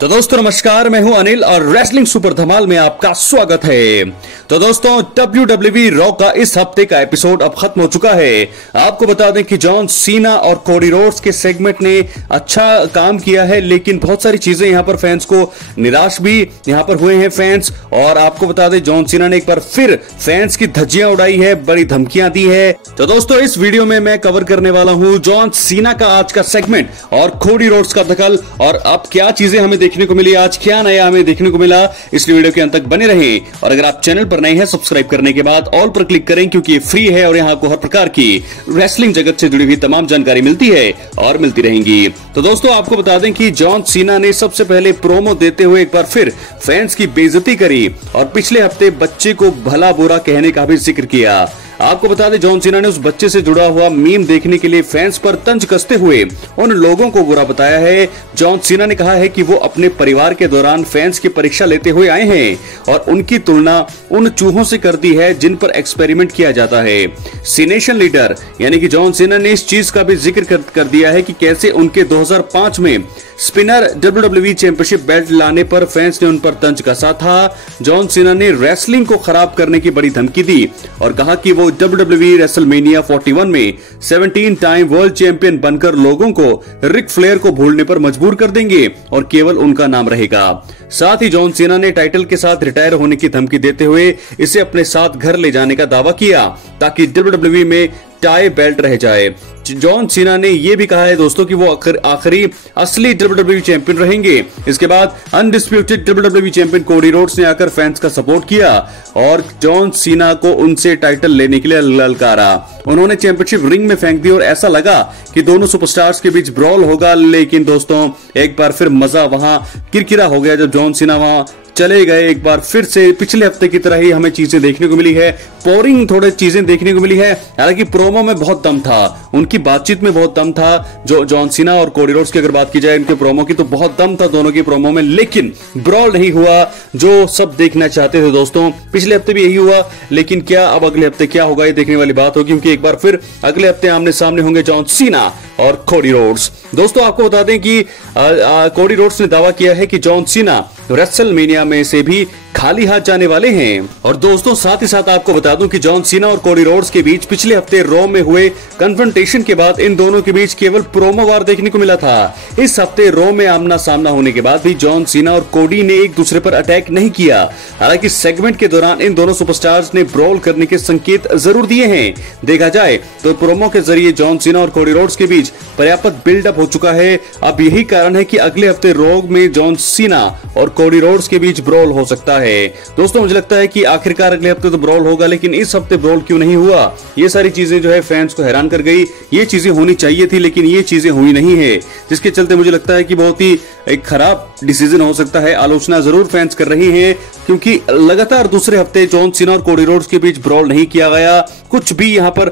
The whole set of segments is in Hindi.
तो दोस्तों नमस्कार, मैं हूं अनिल और रेसलिंग सुपर धमाल में आपका स्वागत है। तो दोस्तों WWE रॉ का इस हफ्ते का एपिसोड अब खत्म हो चुका है। आपको बता दें कि जॉन सीना और कोडी रोड्स के सेगमेंट ने अच्छा काम किया है, लेकिन बहुत सारी चीजें यहां पर फैंस को निराश भी यहां पर हुए हैं फैंस। और आपको बता दें जॉन सीना ने एक बार फिर फैंस की धज्जियां उड़ाई है, बड़ी धमकियां दी है। तो दोस्तों इस वीडियो में मैं कवर करने वाला हूं जॉन सीना का आज का सेगमेंट और कोडी रोड्स का दखल, और अब क्या चीजें हमें देखने को मिली, आज क्या नया हमें देखने को मिला। इस वीडियो के अंत तक बने रहें और अगर आप चैनल पर नए हैं सब्सक्राइब करने के बाद ऑल पर क्लिक करें, क्योंकि ये फ्री है और यहां आपको हर प्रकार की रेसलिंग जगत से जुड़ी हुई तमाम जानकारी मिलती है और मिलती रहेंगी। तो दोस्तों आपको बता दें कि जॉन सीना ने सबसे पहले प्रोमो देते हुए एक बार फिर फैंस की बेइज्जती करी और पिछले हफ्ते बच्चे को भला बुरा कहने का भी जिक्र किया। आपको बता दें जॉन सीना ने उस बच्चे से जुड़ा हुआ मीम देखने के लिए फैंस पर तंज कसते हुए उन लोगों को बुरा बताया है। जॉन सीना ने कहा है कि वो अपने परिवार के दौरान फैंस की परीक्षा लेते हुए आए हैं और उनकी तुलना उन चूहों से कर दी है जिन पर एक्सपेरिमेंट किया जाता है। सीनेशन लीडर यानी कि जॉन सीना ने इस चीज का भी जिक्र कर दिया है कि कैसे उनके 2005 में स्पिनर WWE चैंपियनशिप बेल्ट लाने पर फैंस ने उन पर तंज कसा था। जॉन सीना ने रेसलिंग को खराब करने की बड़ी धमकी दी और कहा कि वो WWE रेसलमेनिया 41 में 17 टाइम वर्ल्ड चैंपियन बनकर लोगों को रिक फ्लेयर को भूलने पर मजबूर कर देंगे और केवल उनका नाम रहेगा। साथ ही जॉन सीना ने टाइटल के साथ रिटायर होने की धमकी देते हुए इसे अपने साथ घर ले जाने का दावा किया ताकि WWE में टाई बेल्ट रह जाए। जॉन सीना ने यह भी कहा है दोस्तों कि वो आखिरी असली WWE चैंपियन रहेंगे। इसके बाद undisputed WWE champion Cody Rhodes ने आकर फैंस का सपोर्ट किया और जॉन सीना को उनसे टाइटल लेने के लिए ललकारा। उन्होंने चैंपियनशिप रिंग में फेंक दी और ऐसा लगा कि दोनों सुपरस्टार्स के बीच ब्रॉल होगा, लेकिन दोस्तों एक बार फिर मजा वहां किरकिरा हो गया जब जॉन सीना वहां चले गए। एक बार फिर से पिछले हफ्ते की तरह ही हमें चीजें देखने को मिली है, बोरिंग थोड़े चीजें देखने को मिली है। हालांकि प्रोमो में बहुत दम था, उनकी बातचीत में बहुत दम था। जो जॉन सीना और कोडी रोड्स की अगर बात की जाए उनके प्रोमो की, तो बहुत दम था दोनों की प्रोमो में, लेकिन ब्रॉल नहीं हुआ जो सब देखना चाहते थे दोस्तों। पिछले हफ्ते भी यही हुआ, लेकिन क्या अब अगले हफ्ते क्या होगा ये देखने वाली बात होगी, क्योंकि एक बार फिर अगले हफ्ते आमने सामने होंगे जॉन सीना और कोडी रोड्स। दोस्तों आपको बता दें कि कोडी रोड्स ने दावा किया है कि जॉन सीना रेसलमेनिया में से भी खाली हाथ जाने वाले हैं। और दोस्तों साथ ही साथ आपको बता दूं कि जॉन सीना और कोडी रोड्स के बीच पिछले हफ्ते रॉ में हुए कन्फ्रंटेशन के बाद इन दोनों के बीच केवल प्रोमो वार देखने को मिला था। इस हफ्ते रॉ में आमना सामना होने के बाद भी जॉन सीना और कोडी ने एक दूसरे पर अटैक नहीं किया। हालांकि सेगमेंट के दौरान इन दोनों सुपरस्टार्स ने ब्रॉल करने के संकेत जरूर दिए हैं। देखा जाए तो प्रोमो के जरिए जॉन सीना और कोडी रोड्स के बीच पर्याप्त बिल्डअप हो चुका है। अब यही कारण है कि अगले हफ्ते रॉ में जॉन सीना और कोडी रोड्स के बीच ब्रॉल हो सकता है। दोस्तों मुझे लगता है कि आखिरकार अगले हफ्ते तो ब्रॉल होगा, लेकिन इस हफ्ते ब्रॉल क्यों नहीं हुआ, ये सारी चीजें जो है फैंस को हैरान कर गई। ये चीजें होनी चाहिए थी, लेकिन ये चीजें हुई नहीं है, जिसके चलते मुझे लगता है कि बहुत ही एक खराब डिसीजन हो सकता है। आलोचना जरूर फैंस कर रही है, क्योंकि लगातार दूसरे हफ्ते जॉन सीना और कोडी रोड्स के बीच ब्रॉल नहीं किया गया। कुछ भी यहाँ पर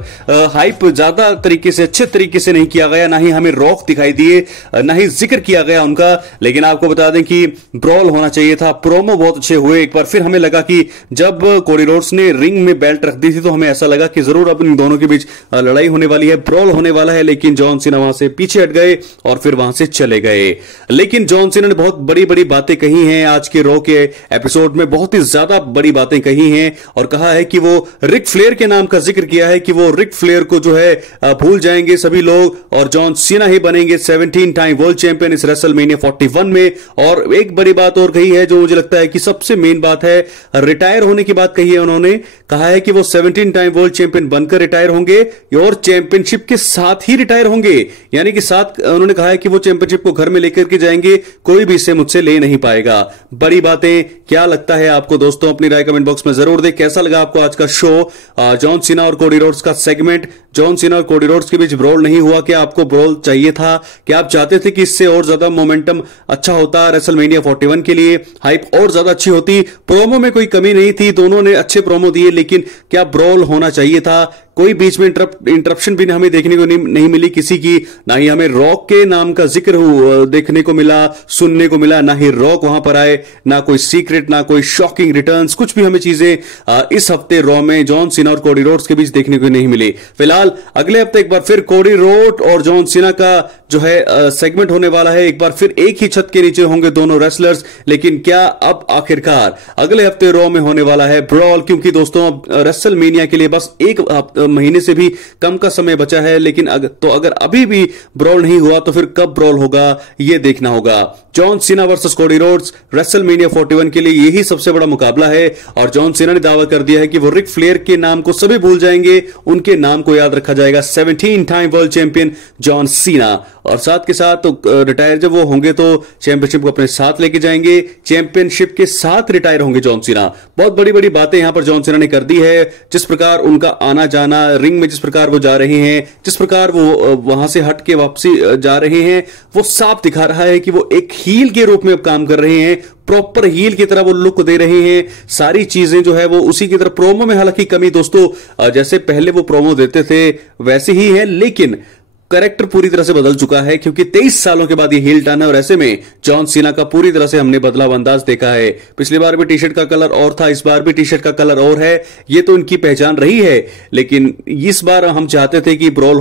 हाइप ज्यादा तरीके से, अच्छे तरीके से नहीं किया गया, ना ही हमें रॉक दिखाई दिए, ना ही जिक्र किया गया उनका। लेकिन आपको बता दें कि ब्रॉल होना चाहिए था। प्रोमो बहुत अच्छे हुए। एक बार फिर हमें लगा कि जब कोडी रोड्स ने रिंग में बेल्ट रख दी थी तो हमें ऐसा लगा कि जरूर अब इन दोनों के बीच लड़ाई होने वाली है, ब्रॉल होने वाला है, लेकिन जॉन सीना वहां से पीछे हट गए और फिर वहां से चले गए। लेकिन जॉन सीना ने बहुत बड़ी बड़ी बातें कही हैं आज के रॉ के एपिसोड में, बहुत ही ज्यादा बड़ी बातें कही हैं और कहा है कि वो रिक फ्लेयर के नाम का जिक्र किया है कि वो रिक फ्लेयर को जो है भूल जाएंगे सभी लोग और जॉन सीना ही बनेंगे 17 टाइम वर्ल्ड चैंपियन इस रेसलमेनिया 41 में। और एक बड़ी बात और कही है जो मुझे लगता है कि सबसे मेन बात है, रिटायर होने की बात कही है उन्होंने। कहा है कि वो 17 टाइम वर्ल्ड चैंपियन बनकर रिटायर होंगे और चैंपियनशिप के साथ ही रिटायर होंगे, यानी कि साथ उन्होंने कहा है कि वो चैंपियनशिप को घर में लेकर के जाएंगे, कोई भी इसे मुझसे ले नहीं पाएगा। बड़ी बातें। क्या लगता है आपको दोस्तों, अपनी राय कमेंट बॉक्स में जरूर दें। कैसा लगा आपको आज का शो, जॉन सीना और कोडी रोड्स का सेगमेंट? जॉन सीना और कोडी रोड्स के बीच ब्रॉल नहीं हुआ, क्या आपको ब्रॉल चाहिए था? क्या आप चाहते थे कि इससे और ज्यादा मोमेंटम अच्छा होता, रेसलमेनिया 41 के लिए हाइप और ज्यादा अच्छी होती? प्रोमो में कोई कमी नहीं थी, दोनों ने अच्छे प्रोमो दिए, लेकिन क्या ब्रॉल होना चाहिए था? कोई बीच में इंटरप्शन भी हमें देखने को नहीं मिली किसी की, ना ही हमें रॉक के नाम का जिक्र देखने को मिला, सुनने को मिला, ना ही रॉक वहां पर आए, ना कोई सीक्रेट, ना कोई शॉकिंग रिटर्न्स, कुछ भी हमें चीजें इस हफ्ते रॉ में जॉन सीना और कोडी रोड्स के बीच देखने को नहीं मिली। फिलहाल अगले हफ्ते एक बार फिर कोडी रोड और जॉन सीना का जो है सेगमेंट होने वाला है। एक बार फिर एक ही छत के नीचे होंगे दोनों रेसलर्स, लेकिन क्या अब आखिरकार अगले हफ्ते रॉ में होने वाला है ब्रॉल, क्योंकि दोस्तों रेसलमेनिया के लिए बस एक महीने से भी कम का समय बचा है। लेकिन अगर अभी भी ब्रॉल नहीं हुआ तो फिर कब ब्रॉल होगा यह देखना होगा। John Cena versus Cody Rhodes WrestleMania 41 के लिए यही सबसे बड़ा मुकाबला है और जॉन सीना ने दावा कर दिया है कि वो रिक फ्लेयर के नाम को सभी भूल जाएंगे, उनके नाम को याद रखा जाएगा। 17 time world champion John Cena, और साथ के साथ तो रिटायर जब वो होंगे तो चैंपियनशिप को अपने साथ लेके जाएंगे, चैंपियनशिप के साथ रिटायर होंगे जॉन सीना। बहुत बड़ी बड़ी बातें यहां पर जॉन सीना ने कर दी है। जिस प्रकार उनका आना जाना रिंग में, जिस प्रकार वो जा रहे हैं, जिस प्रकार वो वहां से हट के वापसी जा रहे हैं, वो साफ दिखा रहा है कि वो एक हील के रूप में अब काम कर रहे हैं, प्रॉपर हील की तरह वो लुक दे रहे हैं। सारी चीजें जो है वो उसी की तरह, प्रोमो में हालांकि कमी दोस्तों, जैसे पहले वो प्रोमो देते थे वैसे ही है, लेकिन कैरेक्टर पूरी तरह से बदल चुका है क्योंकि 23 सालों के बाद ये हील टर्न है और ऐसे में जॉन सीना का पूरी तरह से हमने बदलाव अंदाज देखा है। पिछली बार भी टी शर्ट का कलर और था, इस बार भी टी शर्ट का कलर और है, ये तो इनकी पहचान रही है। लेकिन इस बार हम चाहते थे कि ब्रॉल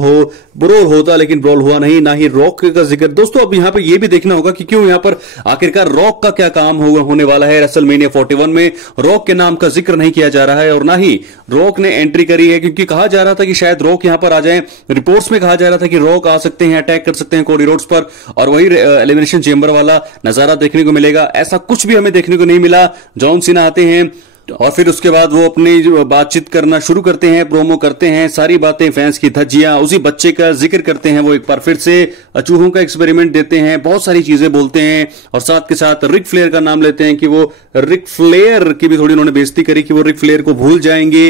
होता, लेकिन ब्रॉल हुआ नहीं, ना ही रॉक का जिक्र। दोस्तों अब यहां पर यह भी देखना होगा कि क्यों यहां पर आखिरकार रॉक का क्या काम होने वाला है। रेसलमेनिया 41 में रॉक के नाम का जिक्र नहीं किया जा रहा है और ना ही रॉक ने एंट्री करी है, क्योंकि कहा जा रहा था कि शायद रॉक यहां पर आ जाए। रिपोर्ट्स में कहा जा रहा था कि रॉक आ सकते हैं, अटैक कर सकते हैं कोडी रोड्स पर और वही एलिमिनेशन चेंबर वाला नजारा देखने को मिलेगा। ऐसा कुछ भी हमें देखने को नहीं मिला। जॉन सीना आते हैं और फिर उसके बाद वो अपनी जो बातचीत करना शुरू करते हैं, प्रोमो करते हैं, सारी बातें, फैंस की धज्जियां, उसी बच्चे का जिक्र करते हैं। वो एक बार फिर से चूहों का एक्सपेरिमेंट देते हैं, बहुत सारी चीजें बोलते हैं और साथ के साथ रिक फ्लेयर का नाम लेते हैं कि वो रिक फ्लेयर की भी थोड़ी उन्होंने बेइज्जती करी कि वो रिक फ्लेयर को भूल जाएंगे,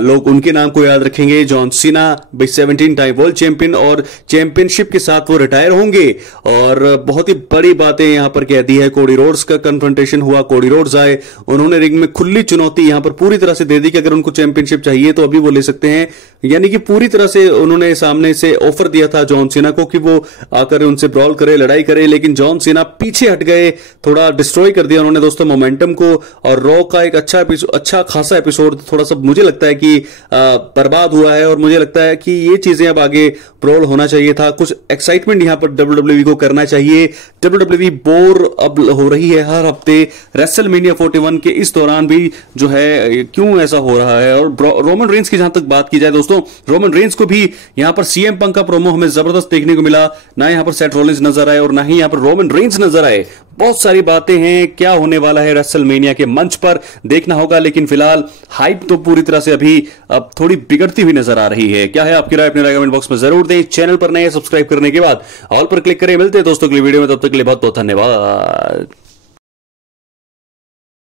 लोग उनके नाम को याद रखेंगे। John Cena 17 time world champion और चैंपियनशिप के साथ वो रिटायर होंगे। और बहुत ही बड़ी बातें यहां पर कह दी है। कोडी रोड्स का कन्फ्रंटेशन हुआ, कोडी रोड्स आए, उन्होंने रिंग में खुली चुनौती यहां पर पूरी तरह से दे दी कि अगर उनको चैंपियनशिप चाहिए तो अभी वो ले सकते हैं। यानी कि पूरी तरह से उन्होंने सामने से ऑफर दिया था जॉन सीना को कि वो आकर उनसे ब्रॉल करे, लड़ाई करे, लेकिन जॉन सीना पीछे हट गए, थोड़ा डिस्ट्रॉय कर दिया उन्होंने दोस्तों मोमेंटम को। और रॉ का एक अच्छा खासा एपिसोड थोड़ा सा मुझे लगता है कि बर्बाद हुआ है और मुझे लगता है कि ये चीजें अब आगे ब्रॉल होना चाहिए था। कुछ एक्साइटमेंट यहां पर WWE को करना चाहिए। WWE बोर अब हो रही है हर हफ्ते। रेसलमेनिया 41 के इस दौरान भी जो है क्यों ऐसा हो रहा है। और रोमन रेंस की जहां तक बात की जाए दोस्तों, रोमन रेंस को भी यहां पर सीएम पंक का प्रोमो हमें जबरदस्त देखने को मिला। ना यहां पर सेथ रॉलिंस नजर आए और ना ही यहां पर रोमन रेंस नजर आए। बहुत सारी बातें हैं, क्या होने वाला है रेसलमेनिया के मंच पर देखना होगा। लेकिन फिलहाल हाइप तो पूरी तरह से अभी अब थोड़ी बिगड़ती हुई नजर आ रही है। क्या है आपकी राय, अपनी राय कमेंट बॉक्स में जरूर दें। चैनल पर नए सब्सक्राइब करने के बाद ऑल पर क्लिक करें। मिलते हैं दोस्तों अगली वीडियो में, तब तक के लिए बहुत बहुत धन्यवाद।